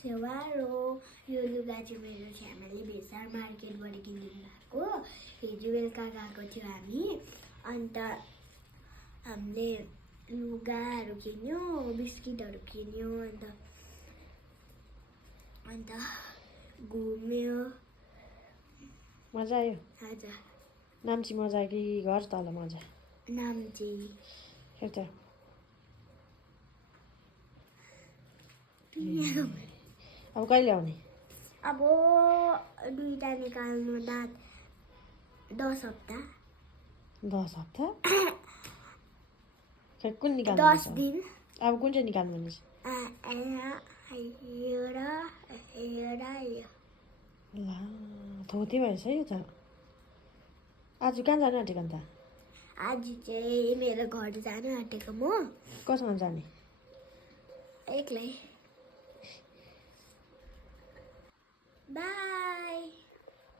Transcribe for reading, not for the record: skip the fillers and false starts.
सेवारो यो लुगा चाहिँ मेरो छ्यामाले भेसार मार्केटबाट किनिदिनु भएको हिजो बेलुका गएको थियो हामी अन्त हामीले लुगाहरू किन्यो बिस्किटहरू किन्यो अन्त घुम्यो मजा आयो हजुर नाम्ची मजा आयो कि घर तल मजा नाम्ची एउटा अब कहिले आउने अब दुईटा निकाल्नु दाँत 10 हप्ता 10 हप्ता कुन निकाल्नु 10 दिन अब कुन चाहिँ निकाल्नु भनेछ यो र यो ला थोते भएछ यो त आज कहाँ जानु आँटेको अन्त आज चाहिँ मेरो घर जानु आँटेको म कसँग जाने एक्लै